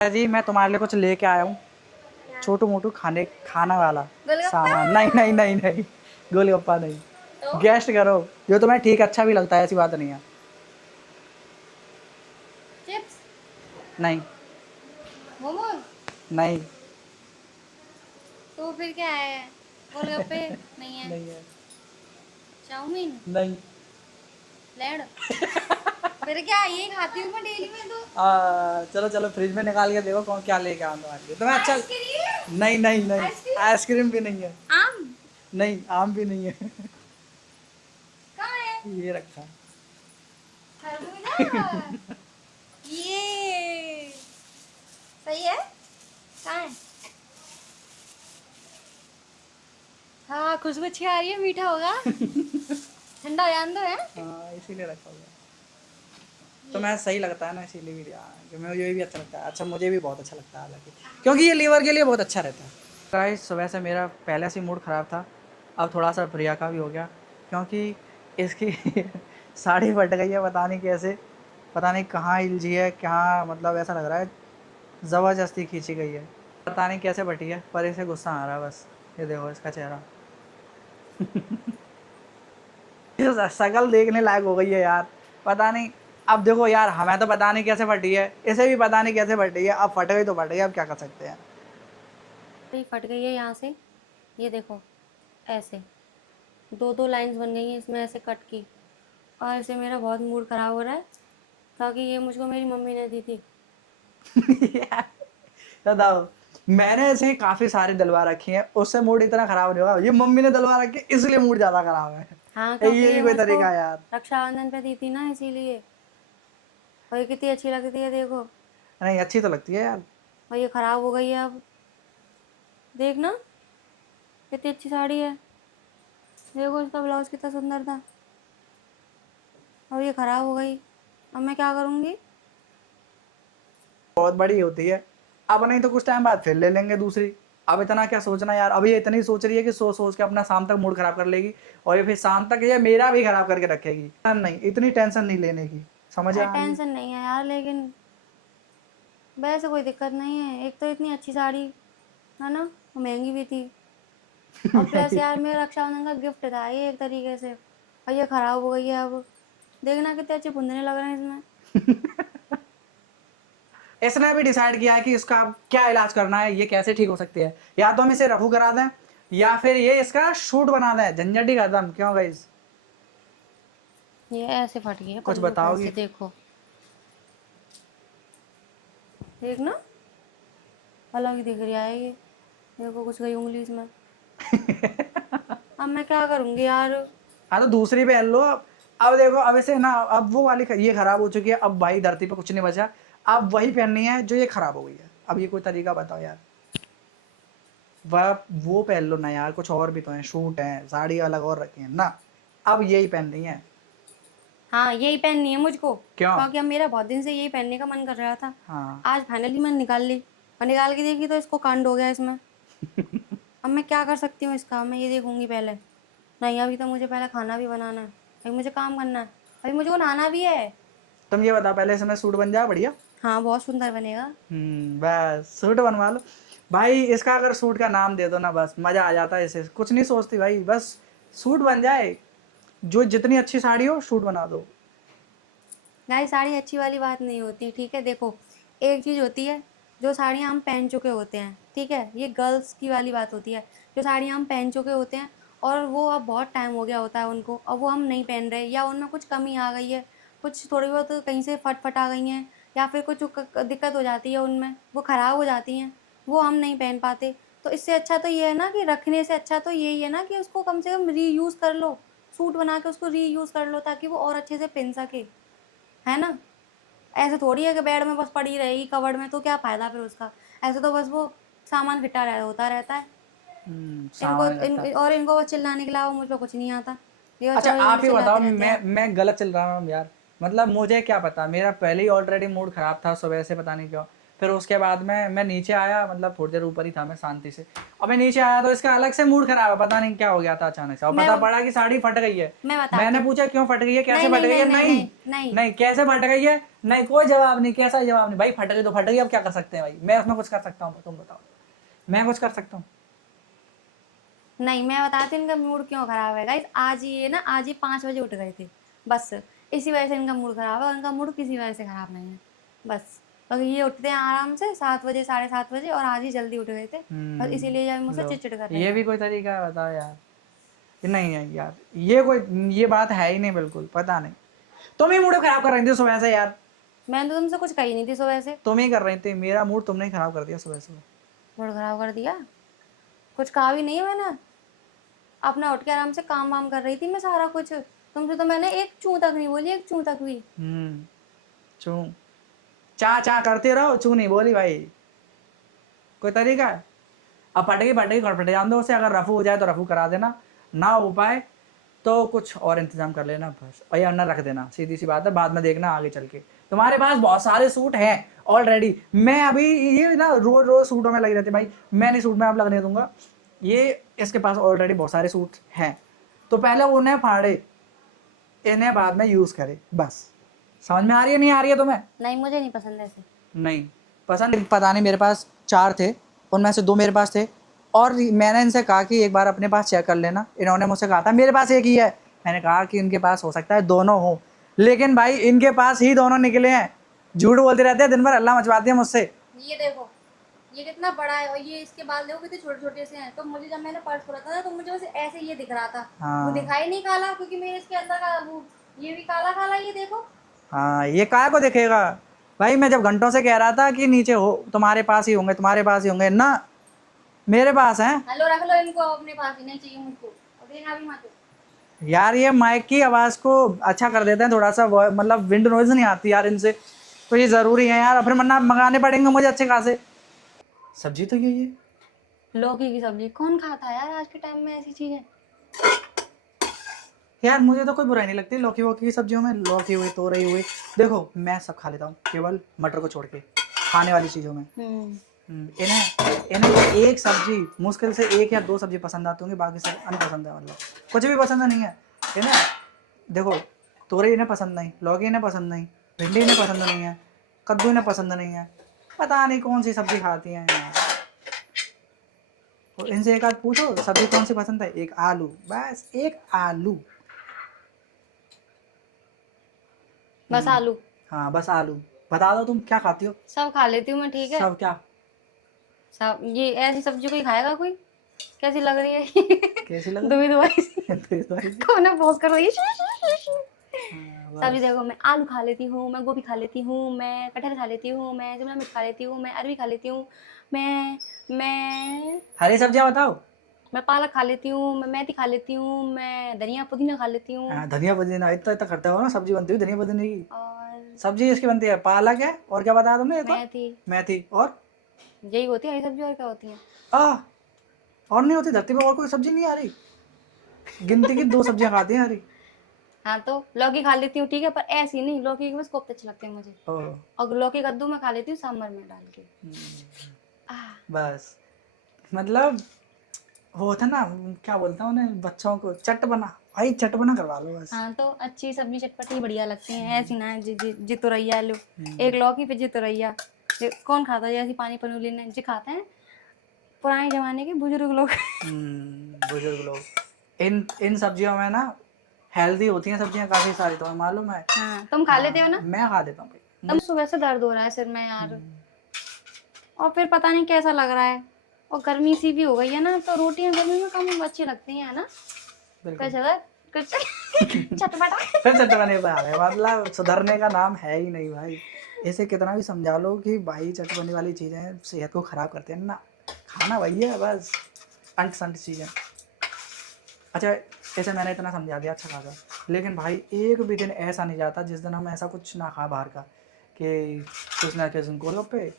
जी मैं तुम्हारे लिए कुछ लेके आया हूँ, छोटू मोटू खाना वाला सामान। नहीं नहीं नहीं नहीं, गोलगप्पा नहीं। तो गेस्ट करो जो तुम्हें ठीक अच्छा भी लगता है, ऐसी बात नहीं है। चिप्स, नहीं मोमोज। नहीं तो फिर क्या है? गोलगप्पे नहीं है? नहीं है। चाउमीन, नहीं। ब्लेड। फिर क्या, यही खाती हूँ मैं डेली में तो। चलो चलो फ्रिज में निकाल के देखो कौन क्या लेके आऊँ तुम्हारे लिए। तुम्हें अच्छा। आइसक्रीम। नहीं नहीं नहीं, आइसक्रीम। आइसक्रीम भी नहीं है। आम। नहीं, आम भी नहीं है। कहाँ है? ये रखा। खरबूजा। ये सही है। कहाँ है? हाँ, खुशबू अच्छी आ रही है, मीठा होगा। ठंडा हो जान दो है। हाँ इसीलिए रखा हुआ है। तो ये मैं सही लगता है ना, इसीलिए भी लिया। कि मुझे भी अच्छा लगता है। अच्छा मुझे भी बहुत अच्छा लगता है हालांकि, क्योंकि ये लीवर के लिए बहुत अच्छा रहता है। गाइस सुबह से मेरा पहले से मूड ख़राब था, अब थोड़ा सा प्रिया का भी हो गया, क्योंकि इसकी साड़ी फट गई है। पता नहीं कैसे, पता नहीं कहाँ उलझी है, क्या मतलब ऐसा लग रहा है ज़बरदस्ती खींची गई है। पता नहीं कैसे फटी है, पर इसे गुस्सा आ रहा है बस। ये देखो इसका चेहरा। ये शक्ल देखने लायक हो गई है यार। पता नहीं। अब देखो यार, हमें तो पता नहीं कैसे फटी है, इसे भी पता नहीं कैसे फटी है। अब फट गई तो फट गई, अब क्या कर सकते हैं। ये फट गई है यहाँ से। ये देखो, ऐसे दो दो लाइंस बन गई हैं इसमें, ऐसे कट की। और ऐसे मेरा बहुत मूड खराब हो रहा है, ताकि ये मुझको मेरी मम्मी ने दी थी। यार, बताओ। मैंने ऐसे काफी सारी डलवा रखी हैं, उससे मूड इतना खराब नहीं होगा। ये मम्मी ने डलवा रखी है, इसलिए मूड ज्यादा खराब हाँ, है। क्योंकि ये भी ये कोई मुझको तरीका है यार। रक्षाबंधन पे दी थी ना, इसीलिए। और ये कितनी अच्छी लगती है, देखो। नहीं अच्छी तो लगती है यार। और ये खराब हो गई है अब। देखना, कितनी अच्छी साड़ी है। देखो इसका ब्लाउज कितना सुंदर था, और ये खराब हो गई। अब मैं क्या करूँगी? बहुत बड़ी होती है। अब नहीं तो कुछ टाइम बाद फिर ले लेंगे दूसरी। अब इतना क्या सोचना यार। अभी ये इतनी सोच रही है कि सोच सोच के अपना शाम तक मूड खराब कर लेगी, और ये फिर शाम तक ये मेरा भी खराब करके रखेगी। नहीं, इतनी टेंशन नहीं लेने की। समझ अरे आ रही है। टेंशन नहीं है यार, लेकिन वैसे कोई दिक्कत नहीं है। एक तो इतनी अच्छी साड़ी है ना, वो महंगी भी थी। और प्लस यार मेरा रक्षाबंधन का गिफ्ट था ये, एक तरीके से। और ये खराब हो गई है अब। देखना कितने अच्छे बुंदने लग रहे हैं इसमें। इसने भी डिसाइड किया है कि इसका क्या इलाज करना है, ये कैसे ठीक हो सकती है। या तो हम इसे रफू करा दें, या फिर ये इसका शूट बना दें। झंझट ही खत्म। क्यों गाइस? ये ऐसे फट गई है कुछ पल्लू पे, बताओगी? ऐसे देखो। देखना, अलग ही दिख रहा है ये। देखो कुछ गई उंगली इसमें। अब मैं क्या करूँगी यार? हाँ तो दूसरी पहन लो अब देखो, अब इसे ना, अब वो वाली ये खराब हो चुकी है। अब भाई धरती पे कुछ नहीं बचा। अब वही पहननी है जो ये खराब हो गई है। अब ये कोई तरीका बताओ यार। वह वो पहन लो ना यार, कुछ और भी तो है, शूट है, साड़ी अलग और रखी है ना। अब यही पहननी है। हाँ, यही पहननी है मुझको, क्यों? क्योंकि अब मेरा बहुत दिन से यही पहनने का मन कर रहा था। हाँ। आज फाइनली मैंने निकाल ली। और निकाल के देखी तो इसको कांड हो गया इसमें। अब मैं क्या कर सकती हूँ इसका? मैं ये देखूंगी पहले। नहीं, अभी तो मुझे पहले खाना भी बनाना है, अभी मुझे काम करना है, अभी मुझे को नहाना भी है। तुम ये बताओ, पहले इसमें सूट बन जाए बढ़िया। हाँ, बहुत सुंदर बनेगा। बस सूट बनवा लो। भाई इसका अगर सूट का नाम दे दो ना, बस मजा आ जाता है। इसे कुछ नहीं सोचती भाई, बस सूट बन जाए। जो जितनी अच्छी साड़ी हो शूट बना दो। गाय, साड़ी अच्छी वाली बात नहीं होती, ठीक है। देखो, एक चीज़ होती है जो साड़ियाँ हम पहन चुके होते हैं, ठीक है। ये गर्ल्स की वाली बात होती है, जो साड़ियाँ हम पहन चुके होते हैं, और वो अब बहुत टाइम हो गया होता है उनको, अब वो हम नहीं पहन रहे, या उनमें कुछ कमी आ गई है, कुछ थोड़ी बहुत कहीं से फट फट आ गई हैं, या फिर कुछ दिक्कत हो जाती है उनमें, वो ख़राब हो जाती हैं, वो हम नहीं पहन पाते। तो इससे अच्छा तो ये है ना, कि रखने से अच्छा तो यही है ना, कि उसको कम से कम रीयूज़ कर लो। सूट बना के उसको रीयूज़ कर लो, ताकि वो और अच्छे से पहन सके, है ना। ऐसे थोड़ी है कि बेड में बस पड़ी रहेगी कबर्ड में, तो क्या फ़ायदा फिर उसका। ऐसे तो बस वो सामान फिटा रह होता रहता है। इनको सामान इन इकट्ठा। और इनको बस चिल्लाने के अलावा मुझ पे कुछ नहीं आता। ये बस अच्छा चौबीस आप घंटे ही बताओ, चिल्लाते रहते हैं। मैं गलत चल रहा हूँ यार। मतलब मुझे क्या पता, मेरा पहले ही ऑलरेडी मूड खराब था सुबह से, पता नहीं क्यों। फिर उसके बाद में मैं नीचे आया, मतलब थोड़ी देर ऊपर ही था मैं शांति से, और मैं नीचे आया तो इसका अलग से मूड खराब है, पता नहीं क्या हो गया था अचानक से, और मैं पता पड़ा कि साड़ी फट गई है। मैं बताती मैंने हूँ। पूछा क्यों फट गई है, कैसे नहीं फट गई है, नहीं नहीं नहीं नहीं नहीं कैसे फट गई है, नहीं कोई जवाब नहीं, कैसा जवाब नहीं, भाई फट गई तो फट गई, अब क्या कर सकते हैं भाई, मैं उसमें कुछ कर सकता हूँ, तुम बताओ मैं कुछ कर सकता हूँ? नहीं, मैं बताती हूँ इनका मूड क्यों खराब है गाइस। आज ये 5 बजे उठ गए थे, बस इसी वजह से इनका मूड खराब है, और इनका मूड किसी वजह से खराब नहीं है, बस ये उठते हैं आराम से 7 बजे 7:30 बजे, और आज ही जल्दी उठ गए थे, बस इसीलिए ये मुझसे लो, चिड़चिड़ कर रहे ये हैं। भी कोई तरीका है, बताओ यार। नहीं है यार, ये कोई, ये बात है ही नहीं बिल्कुल, पता नहीं, तुम ही मूड खराब कर रही थी सुबह से यार, मैंने तो तुमसे कुछ कही नहीं थी सुबह से। तुम ही कर रही थी, मेरा मूड तुमने ही खराब कर दिया सुबह सुबह। मूड खराब कर दिया? कुछ कहा भी नहीं है मैंने, अपना उठ के आराम से काम वाम कर रही थी मैं सारा कुछ। तुमसे तो मैंने एक चूं तक नहीं बोली, एक चूं तक भी। चू चा चा करते रहो, चू नहीं बोली भाई, कोई तरीका है? अब फट गई खटपटे जान दो उसे, अगर रफू हो जाए तो रफू करा देना, ना हो पाए तो कुछ और इंतजाम कर लेना बस, और ये अंडर रख देना, सीधी सी बात है, बाद में देखना आगे चल के। तुम्हारे पास बहुत सारे सूट हैं ऑलरेडी, मैं अभी ये ना रोज रोज सूटों में लगे रहते भाई, मैं नहीं सूट में आप लगने दूंगा, ये इसके पास ऑलरेडी बहुत सारे सूट हैं, तो पहले उन्हें फाड़े, इन्हें बाद में यूज करे, बस। समझ में आ रही है, नहीं आ रही है तुम्हें? नहीं, मुझे नहीं पसंद ऐसे। नहीं पसंद, पता नहीं, मेरे पास 4 थे, उनमें से 2 मेरे पास थे, और मैंने इनसे कहा कि एक बार अपने पास चेक कर लेना, इन्होंने मुझसे कहा था मेरे पास एक ही है, मैंने कहा कि इनके पास हो सकता है दोनों हो, लेकिन भाई इनके पास ही दोनों निकले हैं, झूठ बोलते रहते हैं दिन भर, अल्लाह मचवाती है मुझसे। ये देखो, ये कितना बड़ा है, और ये इसके बाल देखो कितने छोटे छोटे से हैं। तो मुझे जब मैंने पर्स खोला था ना, तो मुझे बस ऐसे ये दिख रहा था, हाँ। वो दिखाई नहीं काला, क्योंकि मेरे इसके अंदर का वो ये भी काला काला, ये देखो। हाँ, ये काय को दिखेगा भाई, मैं जब घंटों से कह रहा था कि नीचे हो, तुम्हारे पास ही होंगे, तुम्हारे पास ही होंगे ना, मेरे पास हैं। हेलो, रख लो इनको अपने पास ही, नहीं चाहिए मुझको, और देना भी मत। यार ये माइक की आवाज़ को अच्छा कर देते हैं थोड़ा सा, मतलब विंड नॉइज नहीं आती यार इनसे, तो ये ज़रूरी है यार, फिर वरना मंगाने पड़ेंगे मुझे अच्छे खासे। सब्जी तो यही है, लौकी की सब्जी कौन खाता है यार आज के टाइम में ऐसी चीजें? यार मुझे तो कोई बुराई नहीं लगती लौकी वौकी की सब्जियों में, लौकी हुई, तोरई हुई, देखो मैं सब खा लेता हूँ, केवल मटर को छोड़ के, खाने वाली चीज़ों में। इन्हें एक सब्जी, मुश्किल से 1 या 2 सब्जी पसंद आती होंगी, बाकी सब अनपसंद है, मतलब कुछ भी पसंद नहीं है इन्हें। देखो तोरई इन्हें पसंद नहीं, लौकी इन्हें पसंद नहीं, भिंडी इन्हें पसंद नहीं है, कद्दू इन्हें पसंद नहीं है, पता नहीं कौन सी सब्जी खाती हैं यार। और इनसे एक आध पूछो सब्जी कौन सी पसंद है, एक आलू, बस एक आलू, बस आलू। हाँ बस आलू। बता दो तुम क्या खाती हो? सब खा लेती हूँ मैं, ठीक है। सब क्या? सब ये ऐसी सब्जी कोई खाएगा कोई? कैसी लग रही है? कैसी लग दुबई दुबई रही कौन है पोस्ट कर रही है? है? सब्जी देखो, मैं आलू खा लेती हूँ, मैं गोभी खा लेती हूँ, मैं कटहल खा लेती हूँ, मैं शिमला मिर्च खा लेती हूँ, मैं अरबी खा लेती हूँ, मैं हरी सब्जियां बताओ। मैं पालक खा लेती हूँ, मैं मेथी खा लेती हूँ, मैं धनिया पुदीना खा लेती हूँ, धनिया पुदीना इतना इतना करते हो ना, सब्जी बनती हुई धनिया पुदीना की और सब्जी इसकी बनती है, पालक है, और क्या बताया तुमने? मेथी। मेथी, और यही होती है हरी सब्जी, और क्या होती है? और नहीं होती धरती पे, और कोई सब्जी नहीं आ रही, गिनती की 2 सब्जियां खाती हैं हरी। हाँ, तो लौकी खा लेती हूँ, ठीक है, पर ऐसी नहीं, लौकी के बस कोफ्ते अच्छे लगते हैं मुझे, और लौकी कद्दू मैं खा लेती हूँ सांभर में डाल के। बस मतलब वो था ना, क्या बोलता हूँ उन्हें, बच्चों को चटपना, भाई चटपना करवा लो बस। हाँ, तो अच्छी सब्जी चटपटी बढ़िया लगती है, ऐसी ना जी तुरैया लो, एक लौकी पे जी तुरैया, कौन खाता है? जैसी पानी पनूली ने जी खाते हैं पुराने जमाने के बुजुर्ग लोग। बुजुर्ग लोग। इन सब्जियों में ना हेल्दी होती हैं सब्जियां काफी सारी, तुम्हें मालूम है? हाँ, तुम खा लेते हो ना? मैं खा देता हूँ भाई। तुम सुबह से दर्द हो रहा है सिर में यार, और फिर पता नहीं कैसा लग रहा है, और गर्मी सी भी हो गई है ना, तो रोटियां गर्मी में कम अच्छी लगती हैं ना। कुछ चटपटा फिर चटपने पे आ गए, मतलब सुधरने का नाम है ही नहीं भाई, इसे कितना भी समझा लो कि भाई चटपनी वाली चीजें सेहत को खराब करते हैं ना, खाना वही है बस, अंट संट चीजें। अच्छा ऐसे मैंने इतना समझा दिया अच्छा खासा, लेकिन भाई एक भी दिन ऐसा नहीं जाता जिस दिन हम ऐसा कुछ ना खा बाहर का, कि कुछ ना कुछ गोलगप्पे,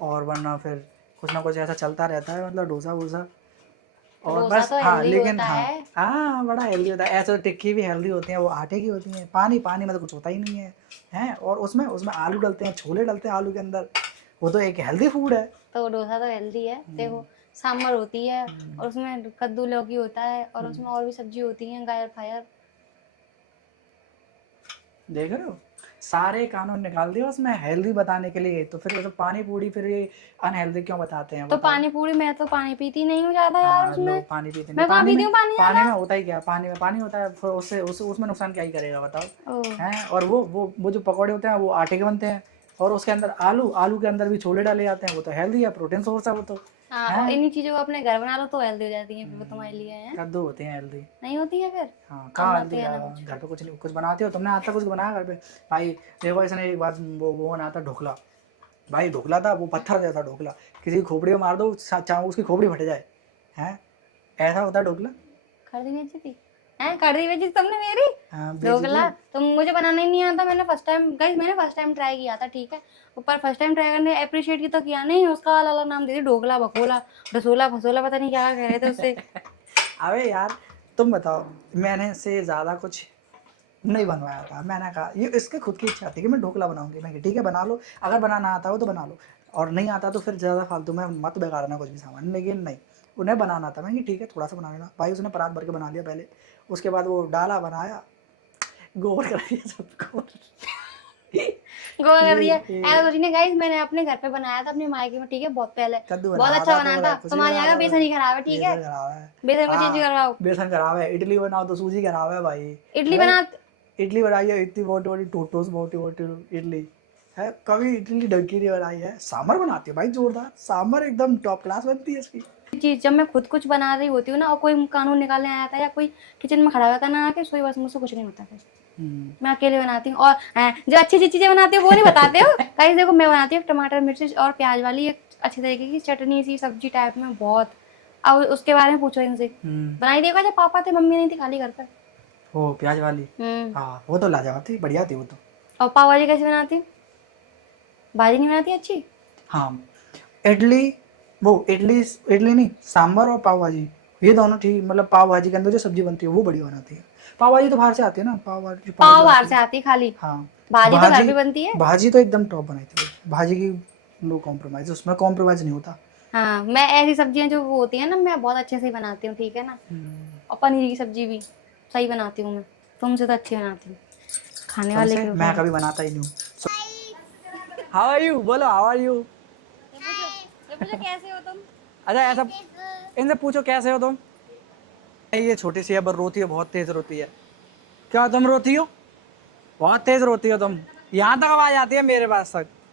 और वरना फिर कुछ ना कुछ ऐसा चलता रहता है, मतलब डोसा वोसा, और डोसा बस। तो हाँ हेल्दी लेकिन होता है। हाँ बड़ा हेल्दी होता है, ऐसे तो टिक्की भी हेल्दी होती है, वो आटे की होती है, पानी पानी में तो कुछ होता ही नहीं है, हैं, और उसमें आलू डलते हैं, छोले डलते हैं आलू के अंदर, वो तो एक हेल्दी फूड है। तो डोसा तो हेल्दी है। देखो सांभर होती है और उसमें कद्दू लौकी होता है और उसमें और भी सब्जी होती है, गायर फायर। देख रहे हो, सारे कानून निकाल दिए उसमें हेल्दी बताने के लिए। तो फिर ये तो पानी पूरी फिर ये अनहेल्दी क्यों बताते हैं? तो बताओ। पानी पूरी, मैं तो पानी पीती नहीं हूँ ज्यादा यार हाँ, उसमें। लोग पानी पीते नहीं। मैं कहाँ पानी पीती में, हूँ पानी पानी ज्यादा। में होता ही क्या, पानी में पानी होता है, फिर उससे उसमें नुकसान क्या ही करेगा बताओ। ओह। हैं? और वो जो पकौड़े होते हैं वो आटे के बनते हैं, और उसके अंदर आलू, आलू के अंदर भी छोले डाले जाते हैं। वो तो हेल्दी है, प्रोटीन सोर्स है वो तो। हाँ, और इन्हीं चीजों को अपने घर बना लो तो हेल्दी हो जाती है फिर वो तुम्हारे लिए है। कद्दू होते हैं हेल्दी। नहीं होती है फिर? हाँ, अब कहाँ मत हेल्दी कहना है? कुछ। घर पे कुछ नहीं, कुछ बनाते हो तुमने आज तक? कुछ बनाया घर पे भाई? देखो इसने एक बार वो बनाया था ढोकला। भाई ढोकला था वो पत्थर जैसा ढोकला, किसी की खोपड़ी में मार दो चाहे उसकी खोपड़ी फट जाए। हैं? ऐसा होता है ढोकला। कर दी बेइज्जती हैं? कर दी बेइज्जती तुमने मेरी? हाँ, ढोकला बेइज्जती। तो मुझे बनाना ही नहीं आता। मैंने फर्स्ट टाइम गाइस, मैंने फर्स्ट टाइम ट्राई किया था, ठीक है। ऊपर फर्स्ट टाइम ट्राई करने अप्रिशिएट की तो किया नहीं, उसका अलग अलग नाम दे दिया, ढोकला बकोला रसोला फसोला, पता नहीं क्या कह रहे थे उससे। अबे यार, तुम बताओ, मैंने से ज़्यादा कुछ नहीं बनवाया था। मैंने कहा ये इसके खुद की इच्छा थी कि मैं ढोकला बनाऊंगी। मैं ठीक है बना लो, अगर बनाना आता हो तो बना लो, और नहीं आता तो फिर ज़्यादा फालतू में मत बेकारना कुछ भी सामान। लेकिन नहीं, उन्हें बनाना था। मैं ठीक है थोड़ा सा बना लेना। भाई उसने परात भर के बना लिया पहले, उसके बाद वो डाला बनाया, गोल कर दिया सबको। गोल कर दिया ये ऐसा कुछ नहीं गाइस। मैंने अपने घर पे बनाया था अपने मायके में, ठीक है, बहुत पहले। कद्दू बहुत बना अच्छा था बना तो था। कुछ भी तुम्हारे बना यहाँ का था। बेसन ही खराब है, ठीक है। बेसन खराब है। बेसन को चेंज हाँ, करवाओ। बेसन खराब है। इडली बनाओ तो सूजी खराब है भाई। इडली है? बना इडली बनाई है इतनी मोटी मोटी टोटोस, मोटी मोटी इडली है। कभी इडली ढंग की नहीं बनाई है। सांभर बनाती है भाई जोरदार, सांभर एकदम टॉप क्लास बनती है इसकी। चीज जब मैं खुद कुछ बना रही होती हूँ ना और कोई कानून निकालने आया था या कोई किचन में खड़ा हुआ था ना आके, सोई बस मुझसे कुछ नहीं होता फिर। मैं अकेले बनाती हूँ। और जो अच्छी अच्छी चीजें बनाती हूँ वो नहीं बताते हो गाइस। देखो मैं बनाती हूँ टमाटर मिर्च और प्याज वाली एक अच्छी तरीके की चटनी सी सब्जी टाइप में बहुत। अब उसके बारे में पूछो इनसे। बनाई देखा जब पापा थे मम्मी नहीं थी खाली घर पर। वो प्याज वाली, हाँ वो तो लाजवाब थी, बढ़िया थी वो तो। और पाव भाजी कैसे बनाती हूँ? भाजी नहीं बनाती अच्छी? हाँ, इडली, वो इडली, इडली नहीं, सांभर और पाव भाजी, ये दोनों ठीक। मतलब पाव भाजी के अंदर जो सब्जी बनती है वो बढ़िया बनाती है। पाव भाजी तो बाहर से आती है ना, पाव भाजी पाव जो बाहर आती से है। आती है खाली। हाँ, भाजी तो घर पे बनती है। भाजी तो एकदम टॉप बनाई थी वो। भाजी की नो कॉम्प्रोमाइज, उसमें कॉम्प्रोमाइज नहीं होता। हाँ, मैं ऐसी सब्जियां जो वो होती है ना मैं बहुत अच्छे से बनाती हूँ, ठीक है ना। और पनीर की सब्जी भी सही बनाती हूँ मैं। तुमसे तो अच्छी बनाती हूँ खाने वाले तुमसे के मैं ऊपर। कभी बनाता ही नहीं हूँ। How are you? बोलो हाउ आर यू। ये पूछो कैसे हो तुम? अच्छा ऐसा इनसे पूछो कैसे हो तुम। ये छोटी सी है पर रोती है, बहुत तेज रोती है। क्या तुम रोती हो? बहुत तेज रोती हो तुम, यहाँ तक आवाज आती है मेरे पास तक।